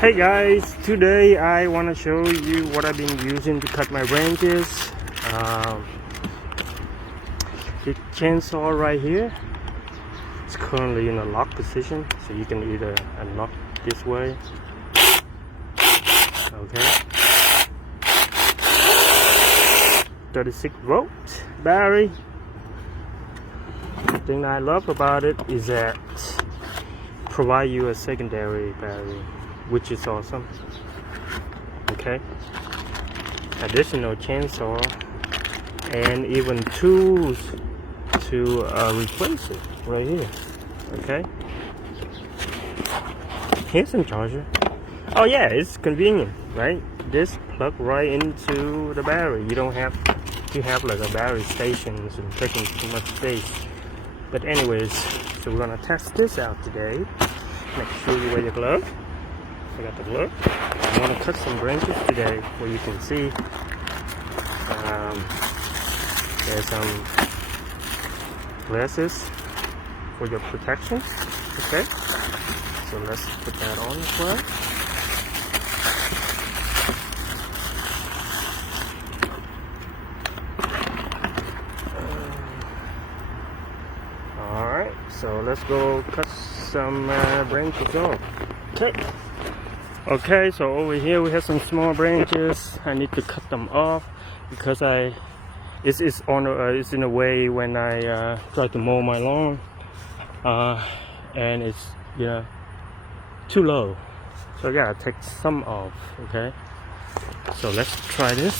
Hey guys, today I want to show you what I've been using to cut my branches. The chainsaw right here, it's currently in a lock position, so you can either unlock this way. Okay, 36-volt battery. The thing I love about it is that it provides you a secondary battery, which is awesome. Okay, additional chainsaw and even tools to replace it right here. Okay, here's some charger. Oh yeah, it's convenient, right? This plug right into the battery. You don't have to have like a battery stations and taking too much space. But anyways, so we're gonna test this out today. Make sure you wear your glove. I got the glove. I'm gonna cut some branches today where you can see there's some glasses for your protection. Okay, so let's put that on as well. Alright, so let's go cut some branches off. Okay, so over here we have some small branches. I need to cut them off because it's in a way when I try to mow my lawn, and it's too low, so I gotta take some off. Okay, so let's try this.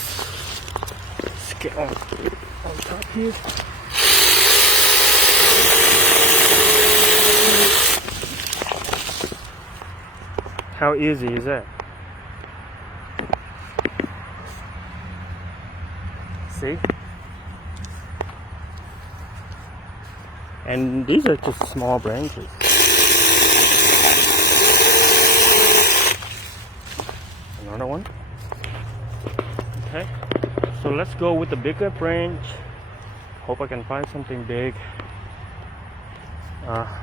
Let's get on top here. How easy is that? See? And these are just small branches. Another one. Okay. So let's go with the bigger branch. Hope I can find something big.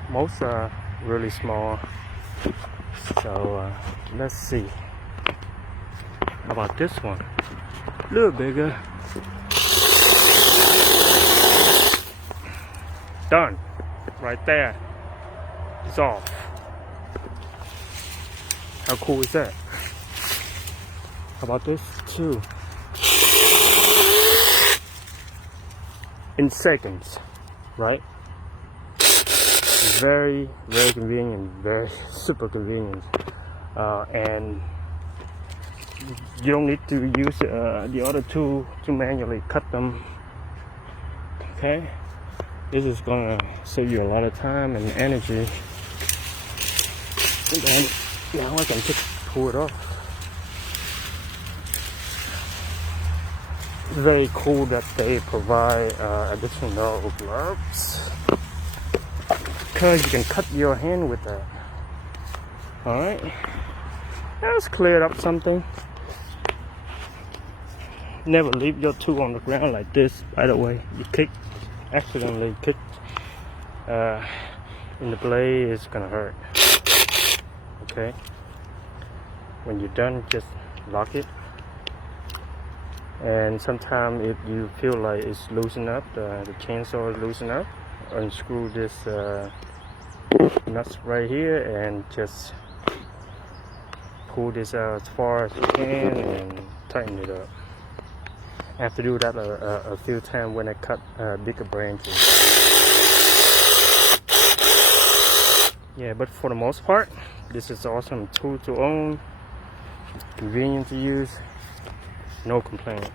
Most are really small. So let's see. How about this one? A little bigger. Done. Right there. It's off. How cool is that? How about this too? In seconds, right? Very, very convenient, very super convenient, and you don't need to use the other two to manually cut them. Okay, this is gonna save you a lot of time and energy. And then now I can just pull it off. It's very cool that they provide additional gloves, because you can cut your hand with that. Alright, let's clear up something. Never leave your tool on the ground like this. By the way, you accidentally kick in the blade, it's gonna hurt. Okay, when you're done, just lock it. And sometimes if you feel like it's loosened up, the chainsaw is loosened up, unscrew this nuts right here and just pull this out as far as you can and tighten it up. I have to do that a few times when I cut bigger branches. Yeah, but for the most part, this is awesome tool to own, convenient to use, no complaint.